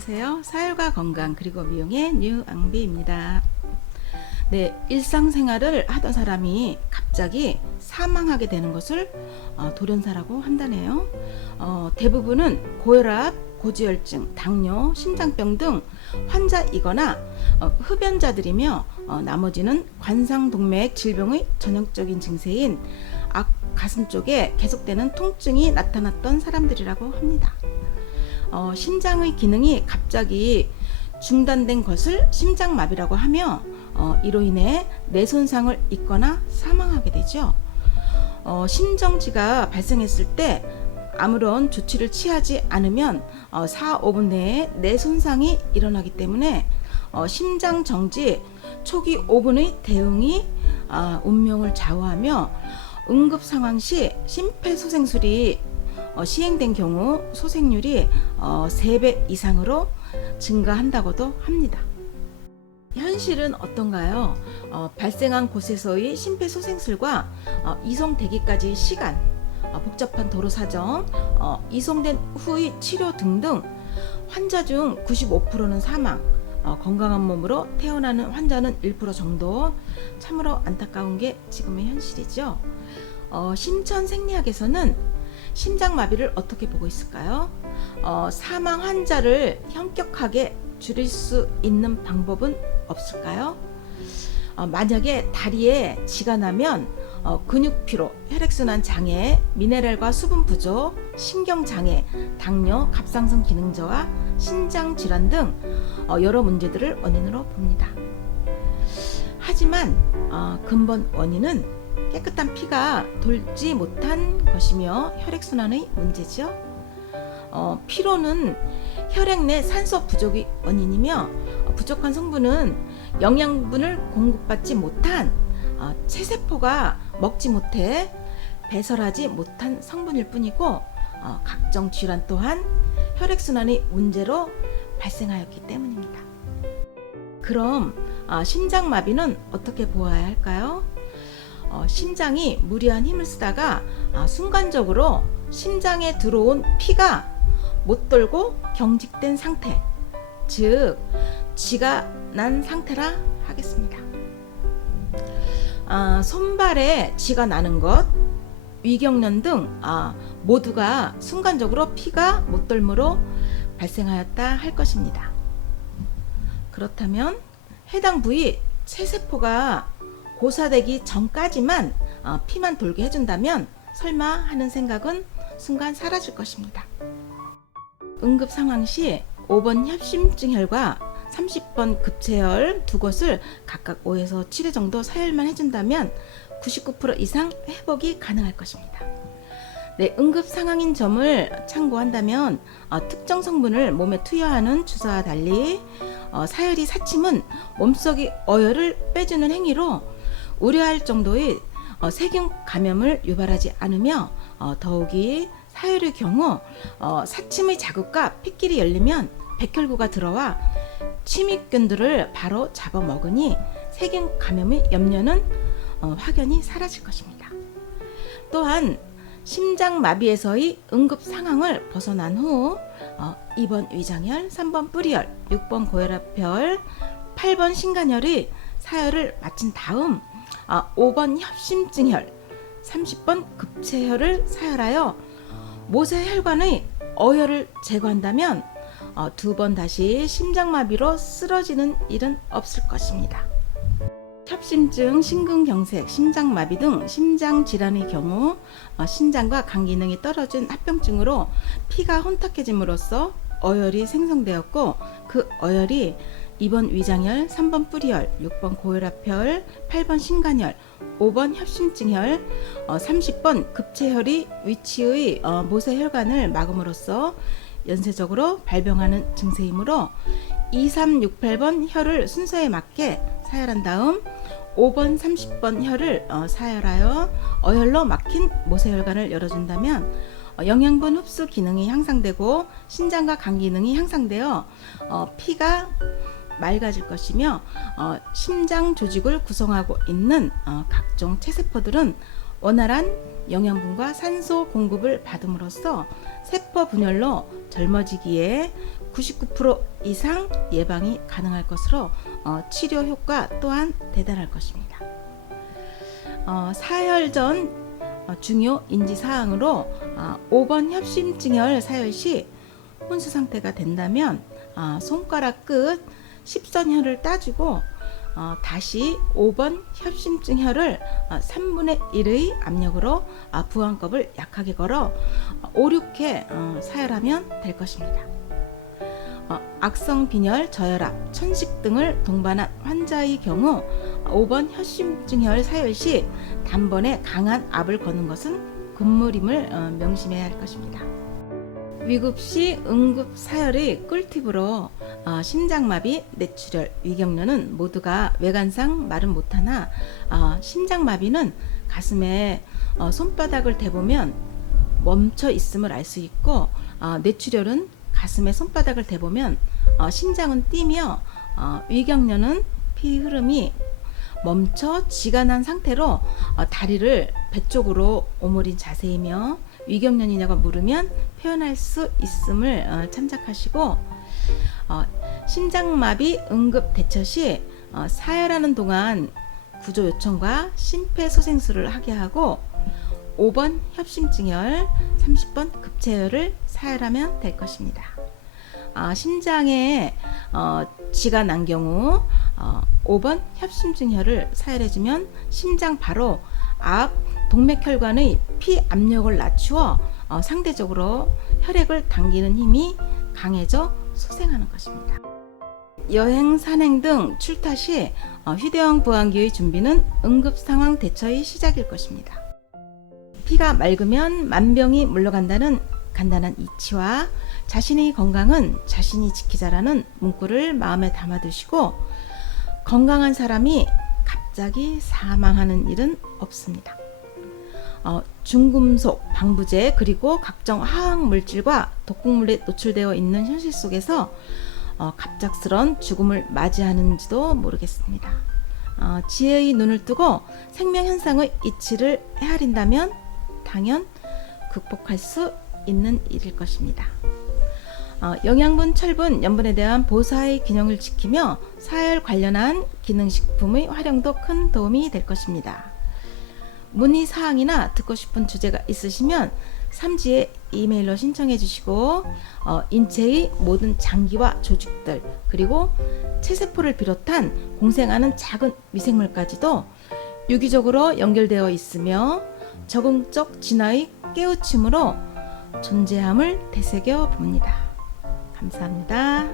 안녕하세요. 사혈과 건강 그리고 미용의 류앙비입니다. 네, 일상생활을 하던 사람이 갑자기 사망하게 되는 것을 돌연사라고 한다네요. 대부분은 고혈압, 고지혈증, 당뇨, 심장병 등 환자이거나 흡연자들이며 나머지는 관상동맥 질병의 전형적인 증세인 가슴 쪽에 계속되는 통증이 나타났던 사람들이라고 합니다. 심장의 기능이 갑자기 중단된 것을 심장마비라고 하며 이로 인해 뇌 손상을 입거나 사망하게 되죠. 심정지가 발생했을 때 아무런 조치를 취하지 않으면 4, 5분 내에 뇌 손상이 일어나기 때문에 심장정지 초기 5분의 대응이 운명을 좌우하며 응급 상황 시 심폐소생술이 시행된 경우 소생률이 3배 이상으로 증가한다고도 합니다. 현실은 어떤가요? 발생한 곳에서의 심폐소생술과 이송되기까지 시간, 복잡한 도로 사정, 이송된 후의 치료 등등 환자 중 95%는 사망, 건강한 몸으로 태어나는 환자는 1% 정도, 참으로 안타까운 게 지금의 현실이죠. 심천생리학에서는 심장마비를 어떻게 보고 있을까요? 사망 환자를 현격하게 줄일 수 있는 방법은 없을까요? 만약에 다리에 쥐가 나면 근육피로, 혈액순환 장애, 미네랄과 수분 부족, 신경장애, 당뇨, 갑상선 기능 저하, 신장질환 등 여러 문제들을 원인으로 봅니다. 하지만 근본 원인은 깨끗한 피가 돌지 못한 것이며 혈액순환의 문제죠. 피로는 혈액 내 산소 부족의 원인이며 부족한 성분은 영양분을 공급받지 못한 체세포가 먹지 못해 배설하지 못한 성분일 뿐이고 각종 질환 또한 혈액순환의 문제로 발생하였기 때문입니다. 그럼 심장마비는 어떻게 보아야 할까요? 심장이 무리한 힘을 쓰다가 순간적으로 심장에 들어온 피가 못 돌고 경직된 상태, 즉 쥐가 난 상태라 하겠습니다. 손발에 쥐가 나는 것, 위경련 등 모두가 순간적으로 피가 못 돌므로 발생하였다 할 것입니다. 그렇다면 해당 부위 체세포가 고사되기 전까지만 피만 돌게 해준다면 설마 하는 생각은 순간 사라질 것입니다. 응급 상황 시 5번 협심증혈과 30번 급체혈 두 곳을 각각 5에서 7회 정도 사혈만 해준다면 99% 이상 회복이 가능할 것입니다. 네, 응급 상황인 점을 참고한다면 특정 성분을 몸에 투여하는 주사와 달리 사혈이 사침은 몸속의 어혈을 빼주는 행위로 우려할 정도의 세균 감염을 유발하지 않으며 더욱이 사혈의 경우 사침의 자극과 핏길이 열리면 백혈구가 들어와 침입균들을 바로 잡아먹으니 세균 감염의 염려는 확연히 사라질 것입니다. 또한 심장마비에서의 응급 상황을 벗어난 후 2번 위장혈, 3번 뿌리혈, 6번 고혈압혈, 8번 신간혈의 사혈을 마친 다음 5번 협심증혈, 30번 급체혈을 사혈하여 모세혈관의 어혈을 제거한다면 2번 다시 심장마비로 쓰러지는 일은 없을 것입니다. 협심증, 심근경색, 심장마비 등 심장질환의 경우 신장과 간 기능이 떨어진 합병증으로 피가 혼탁해짐으로써 어혈이 생성되었고 그 어혈이 2번 위장혈, 3번 뿌리혈, 6번 고혈압혈, 8번 신간혈, 5번 협심증혈, 30번 급체혈의 위치의 모세혈관을 막음으로써 연쇄적으로 발병하는 증세이므로 2, 3, 6, 8번 혈을 순서에 맞게 사혈한 다음 5번, 30번 혈을 사혈하여 어혈로 막힌 모세혈관을 열어준다면 영양분 흡수 기능이 향상되고 신장과 간 기능이 향상되어 피가 맑아질 것이며 심장 조직을 구성하고 있는 각종 체세포들은 원활한 영양분과 산소 공급을 받음으로써 세포 분열로 젊어지기에 99% 이상 예방이 가능할 것으로 치료 효과 또한 대단할 것입니다. 사열 전 중요 인지사항으로 5번 협심증혈 사열 시 혼수 상태가 된다면 손가락 끝 10선혈을 따주고 다시 5번 협심증혈을 3분의 1의 압력으로 부항껍을 약하게 걸어 5, 6회 사열하면 될 것입니다. 악성 빈혈, 저혈압, 천식 등을 동반한 환자의 경우 5번 협심증혈 사열 시 단번에 강한 압을 거는 것은 금물임을 명심해야 할 것입니다. 위급시 응급 사열의 꿀팁으로 심장마비, 뇌출혈, 위경련은 모두가 외관상 말은 못하나 심장마비는 가슴에 손바닥을 대보면 멈춰 있음을 알 수 있고 뇌출혈은 가슴에 손바닥을 대보면 심장은 뛰며 위경련은 피 흐름이 멈춰 쥐가 난 상태로 다리를 배 쪽으로 오므린 자세이며 위경련이냐고 물으면 표현할 수 있음을 참작하시고 심장마비 응급 대처 시 사열하는 동안 구조 요청과 심폐소생술을 하게 하고 5번 협심증혈, 30번 급체혈을 사열하면 될 것입니다. 심장에 쥐가 난 경우 5번 협심증혈을 사열해주면 심장 바로 앞 동맥혈관의 피 압력을 낮추어 상대적으로 혈액을 당기는 힘이 강해져 소생하는 것입니다. 여행, 산행 등 출타 시 휴대용 보안기의 준비는 응급상황 대처의 시작일 것입니다. 피가 맑으면 만병이 물러간다는 간단한 이치와 자신의 건강은 자신이 지키자라는 문구를 마음에 담아두시고 건강한 사람이 갑자기 사망하는 일은 없습니다. 중금속, 방부제 그리고 각종 화학 물질과 독극물에 노출되어 있는 현실 속에서 갑작스런 죽음을 맞이하는지도 모르겠습니다. 지혜의 눈을 뜨고 생명 현상의 이치를 헤아린다면 당연 극복할 수 있는 일일 것입니다. 영양분, 철분, 염분에 대한 보사의 균형을 지키며 사열 관련한 기능식품의 활용도 큰 도움이 될 것입니다. 문의사항이나 듣고 싶은 주제가 있으시면 3지에 이메일로 신청해 주시고 인체의 모든 장기와 조직들 그리고 체세포를 비롯한 공생하는 작은 미생물까지도 유기적으로 연결되어 있으며 적응적 진화의 깨우침으로 존재함을 되새겨 봅니다. 감사합니다.